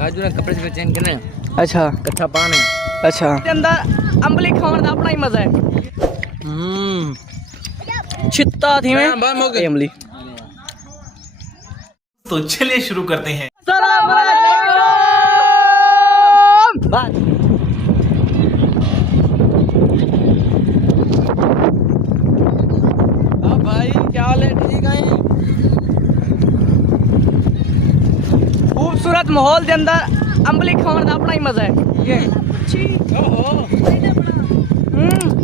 काजू ने कपड़े से चेंज करने। अच्छा कच्चा पान है। अच्छा के अंदर अंबली खाने का अपना ही मजा है। छित्ता थी में अमली। तो चलिए शुरू करते हैं। भाई क्या हाल है? ठीक है। खूबसूरत माहौल के अंदर अंबली खाने का अपना ही मजा है। ये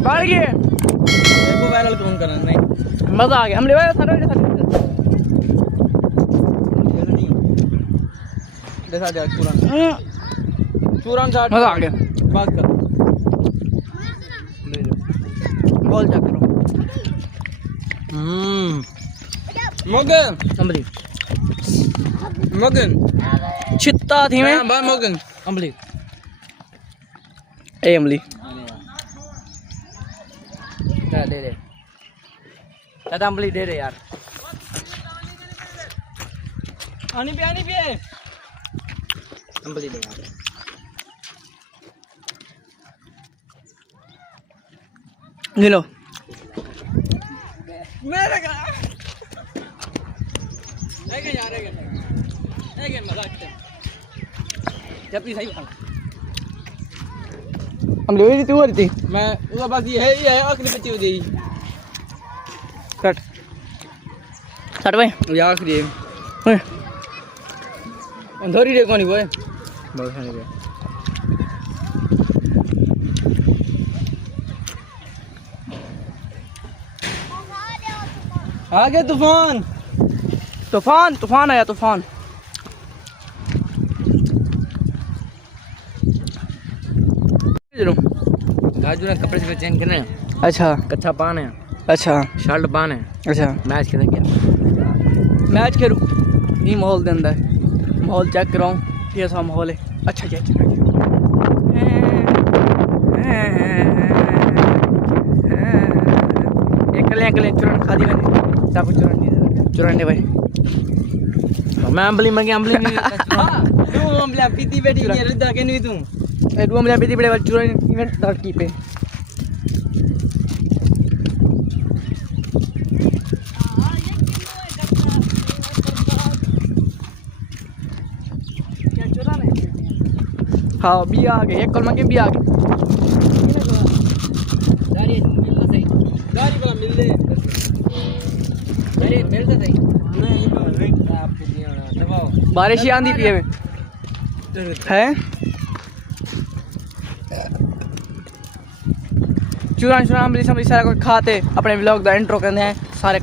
बढ़ गए देखो वायरल कौन करना नहीं। मजा आ गया। हमले भाई देखा जाए चूरन चाट मजा आ गया। बात कर बोल जा करो। मगन अंबली मगन छित्ता थी में मगन अंबली। ए अमली दे दे दादा अंबली दे दे यार। आनी पिए अंबली दे यार। ले लो। मेरे का एक यार एक मजाक कर जब भी सही अंबली हुई थी। वो थी मैं उसका बस ये है आखिरी बच्ची हो गई। कट कट भाई ये आखिरी है अंधोरी रे कोनी बोए बहुत खाने पे आ गया तूफान। तूफान तूफान आया तूफान। काजू ने कपड़े से चेंज करने। अच्छा कच्चा पान है। अच्छा शर्ट पान है। अच्छा मैच खेल गया। मैच खेलूँ ये माहौल के अंदर माहौल चेक कराऊँ कैसा माहौल है। अच्छा जी अच्छा कले चूरन खा दी मैंने। सब चूरन नहीं चूरन दे भाई। मैं अम्बली मंगे अम्बली नहीं तू अम्बली पीती बैठी है रिदा के नहीं तू ए तू हमले पीती बड़े वाले चूरन इवेंट धरती पे। हाँ भी आ गए एक कल मंगे भी आ गए। गाड़ी मिलता सही गाड़ी वाला मिल ले गाड़ी मिलता सही नहीं आपको दिया ना दबाओ बारिश ही आंधी पिए में है। चूरन चूरन अमली सारा कुछ खाते अपने व्लॉग का इंट्रो करते हैं सारे।